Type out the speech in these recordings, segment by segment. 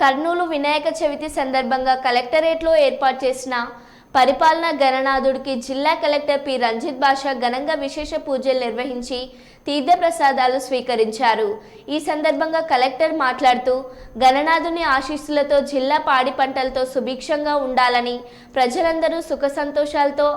కర్నూలు వినాయక చవితి సందర్భంగా కలెక్టరేట్లో ఏర్పాటు చేసిన పరిపాలనా గణనాథుడికి జిల్లా కలెక్టర్ పి రంజిత్ బాషా ఘనంగా విశేష పూజలు నిర్వహించి తీర్థప్రసాదాలు స్వీకరించారు. ఈ సందర్భంగా కలెక్టర్ మాట్లాడుతూ గణనాథుని ఆశీస్సులతో జిల్లా పాడి పంటలతో సుభిక్షంగా ఉండాలని, ప్రజలందరూ సుఖ సంతోషాలతో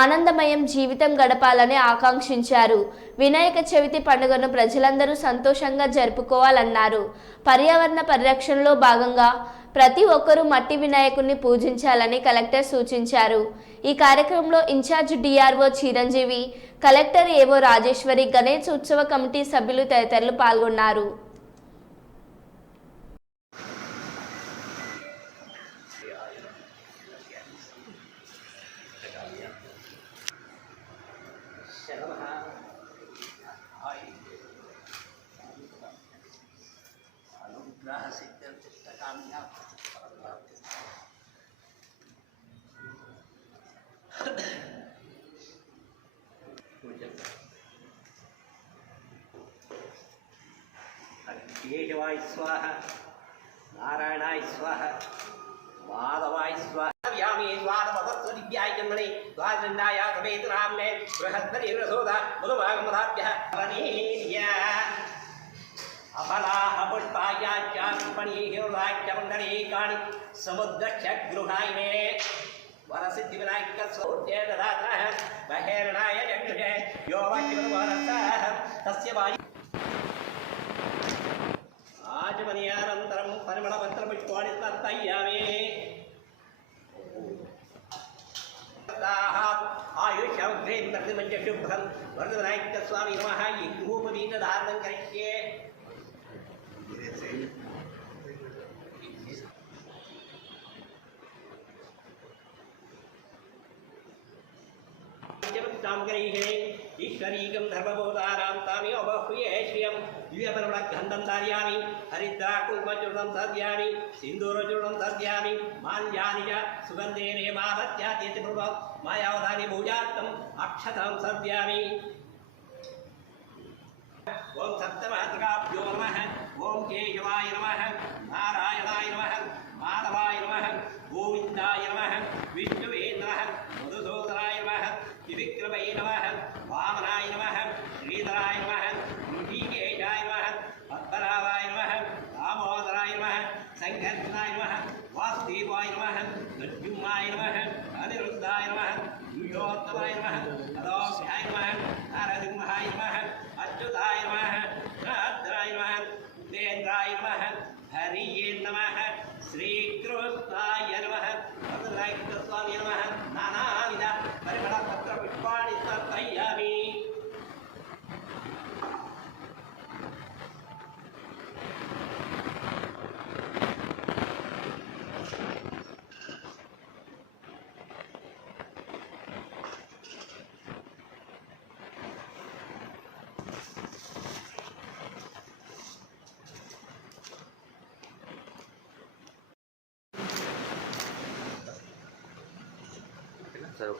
ఆనందమయం జీవితం గడపాలని ఆకాంక్షించారు. వినాయక చవితి పండుగను ప్రజలందరూ సంతోషంగా జరుపుకోవాలన్నారు. పర్యావరణ పరిరక్షణలో భాగంగా ప్రతి ఒక్కరూ మట్టి వినాయకుడిని పూజించాలని కలెక్టర్ సూచించారు. ఈ కార్యక్రమంలో ఇన్ఛార్జ్ డిఆర్ఓ చిరంజీవి, కలెక్టర్ ఏవో రాజేశ్వరి, గణేష్ ఉత్సవ కమిటీ సభ్యులు తదితరులు పాల్గొన్నారు. केशवाय स्वाहा, नारायणाय स्वाहा, माधवाय स्वाहा। व्यामे द्वादपदत्वदिव्याय जन्मने द्वादण्डाय समेत नाम्ने बृहस्पति रसोदा मधुभागमधाभ्यः वनेर्या अफलाः पुष्पायाच्चापणीहिर्वाच्यमण्डलीकानि समुद्रश्च गृहायिने वरसिद्धिविनायकस्वोर्जे ददातः बहिर्णाय चक्षुषे यो वाच्यमनुवरसः तस्य वायु आचमनीयानन्तरं परिमलपत्रपुष्पाणि तर्पयामि। आयुष्यग्रेन्द्रमञ्च शुभ्रं वरदविनायकस्वामी नमः। धूपदीपधारणं करिष्ये। ईश्वरीकं धर्मबोधानां तामेव बह्वये श्रियं दिव्यपरमणगन्धं धारयामि। हरिद्राकुङ्कुमचूर्णं दद्यामि, सिन्दूरचूर्णं दद्यामि, माल्यानि च सुगन्धेन माभत्यातीतिपूर्वं मायावधानि पूजार्थम् अक्षतं दद्यामि। ओं सप्तमातृकाभ्यो नमः। ओं केशवाय नमः, नारायणाय नमः, माधवाय नमः, गोविन्दाय नमः, विष्णुवे नमः, मधुसूदनाय नमः, त्रिविक्रमये नमः, वामनाय नमः, श्रीधराय नमः, ऋषिकेशाय नमः, पद्मनाभाय नमः, दामोदराय नमः, संकर्षणाय नमः, वासुदेवाय नमः, नृत्युम्नाय नमः, अनिरुद्धाय नमः, दुर्योत्तमाय नमः, अदोक्षाय नमः, नरसिंहाय नमः, अच्युताय नमः, भद्राय नमः, उपेन्द्राय नमः, हरिये नमः, श्रीकृष्णाय नमः, वरदविनायकस्वामी नमः। नानाविध परिमलपत्रपुष्पाणि तर्पयामि। सर